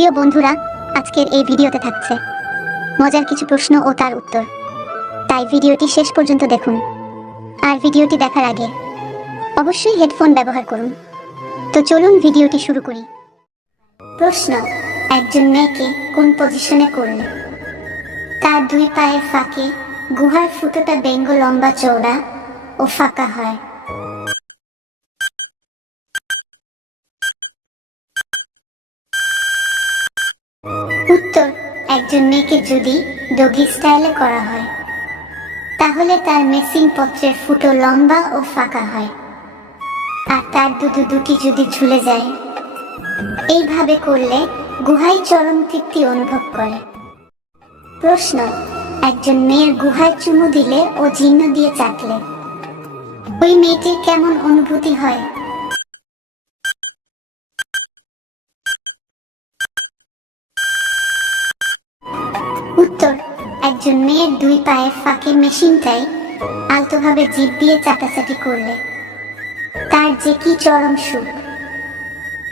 প্রিয় বন্ধুরা, আজকের এই ভিডিওতে থাকছে মজার কিছু প্রশ্ন ও তার উত্তর। তাই ভিডিওটি শেষ পর্যন্ত দেখুন। আর ভিডিওটি দেখার আগে অবশ্যই হেডফোন ব্যবহার করুন। তো চলুন ভিডিওটি শুরু করি। প্রশ্ন: একজন মেয়েকে কোন পজিশনে করলে তার দুই পায়ের ফাঁকে গুহার ফুটোটা ব্যঙ্গ লম্বা চওড়া ও ফাঁকা হয়? উত্তর: একজন মেয়েকে যদি ডগি স্টাইলে করা হয় তাহলে তার মেসিং পত্রের ফুটো লম্বা ও ফাঁকা হয়, আর তার দুটি যদি ঝুলে যায়। এইভাবে করলে গুহায় চরম তৃপ্তি অনুভব করে। প্রশ্ন: একজন মেয়ের গুহায় চুমু দিলে ও জিহ্ব দিয়ে চাটলে ওই মেয়েটির কেমন অনুভূতি হয়? উত্তর: একজন মেয়ের দুই পায়ের ফাঁকে মেশিনটাই আলতোভাবে জিভ দিয়ে চাটাচাটি করলে তার যে কি চরম সুখ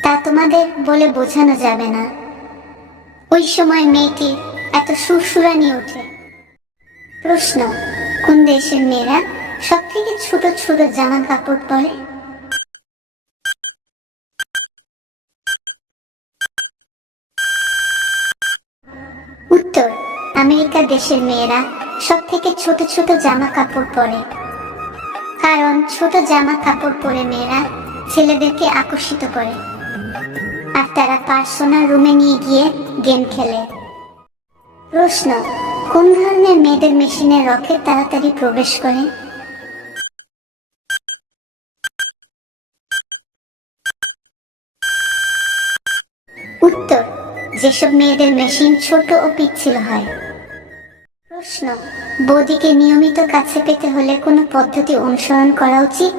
তা তোমাদের বলে বোঝানো যাবে না। ওই সময় মেয়েটির এত সুরসুরানি ওঠে। প্রশ্ন: কোন দেশের মেয়েরা সব থেকে ছোট ছোট জামা কাপড় পরে? উত্তর: আমেরিকা দেশের মেয়েরা সব থেকে ছোট ছোট জামা কাপড় পরে, কারণ ছোট জামা কাপড় পরে মেয়েরা ছেলেদেরকে আকর্ষিত করে, আর তারা পার্সোনাল রুমে নিয়ে গিয়ে গেম খেলে। প্রশ্ন: কোন ধরনের মেয়েদের মেশিনে রকেট তাড়াতাড়ি প্রবেশ করে? উত্তর: যেসব মেয়েদের মেশিন ছোট ও পিচ্ছিল হয়। প্রশ্ন: বৌদিকে নিয়মিত কাছে পেতে হলে কোনো পদ্ধতি অনুসরণ করা উচিত?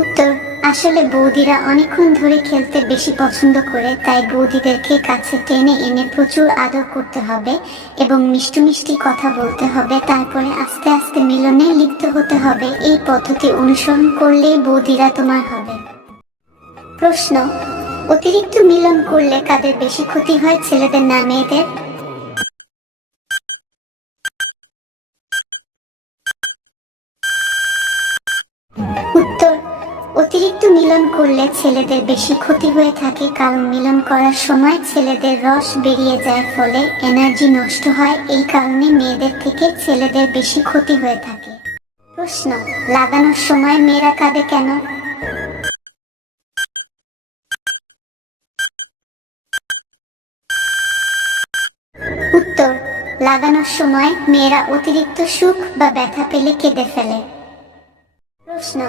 উত্তর: আসলে বৌদিরা অনেকক্ষণ ধরে খেলতে বেশি পছন্দ করে, তাই বৌদিদেরকে কাছে টেনে এনে প্রচুর আদর করতে হবে এবং মিষ্টি মিষ্টি কথা বলতে হবে, তারপরে আস্তে আস্তে মিলনে লিপ্ত হতে হবে। এই পদ্ধতি অনুসরণ করলেই বৌদিরা তোমার হবে। প্রশ্ন: অতিরিক্ত মিলন করলে কাদের বেশি ক্ষতি হয়, ছেলেদের না মেয়েদের? উত্তর: অতিরিক্ত মিলন করলে ছেলেদের বেশি ক্ষতি হয়ে থাকে, কারণ মিলন করার সময় ছেলেদের রস বেরিয়ে যায়, ফলে এনার্জি নষ্ট হয়। এই কারণে মেয়েদের থেকে ছেলেদের বেশি ক্ষতি হয়ে থাকে। প্রশ্ন: লাগানোর সময় মেয়েরা কাঁদে কেন? উত্তর: লাগানোর সময় মেয়েরা অতিরিক্ত সুখ বা ব্যথা পেলে কেঁদে ফেলে। প্রশ্ন: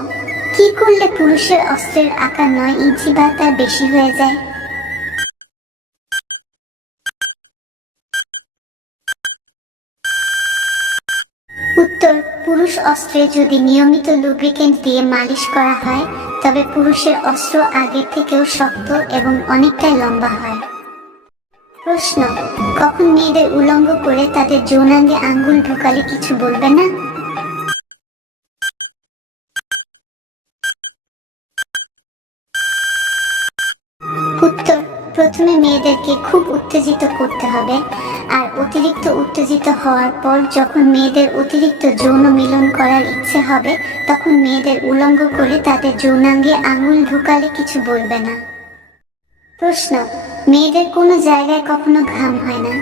কি করলে পুরুষের অস্ত্রের আকার 9 ইঞ্চি বা তার বেশি হয়ে যায়? উত্তর: পুরুষ অস্ত্রে যদি নিয়মিত লুব্রিকেন্ট দিয়ে মালিশ করা হয় তবে পুরুষের অস্ত্র আগের থেকেও শক্ত এবং অনেকটাই লম্বা হয়। প্রশ্ন: কখন মেয়েদের উলঙ্গ করে তাদের যৌনাঙ্গে আঙ্গুল ঢোকালে কিছু বলবে না? উত্তর: প্রথমে মেয়েদেরকে খুব উত্তেজিত করতে হবে, আর অতিরিক্ত উত্তেজিত হওয়ার পর যখন মেয়েদের অতিরিক্ত যৌন মিলন করার ইচ্ছে হবে তখন মেয়েদের উলঙ্গ করে তাদের যৌনাঙ্গে আঙ্গুল ঢোকালে কিছু বলবে না। প্রশ্ন: মেয়েদের কোনো জায়গায় কখনো ঘাম হয় না?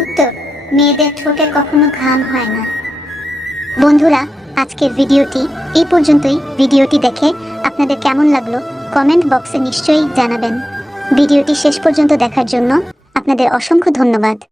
উত্তর: মেয়েদের ঠোঁটে কখনো ঘাম হয় না। বন্ধুরা, আজকের ভিডিওটি এই পর্যন্তই। ভিডিওটি দেখে আপনাদের কেমন লাগলো কমেন্ট বক্সে নিশ্চয়ই জানাবেন। ভিডিওটি শেষ পর্যন্ত দেখার জন্য আপনাদের অসংখ্য ধন্যবাদ।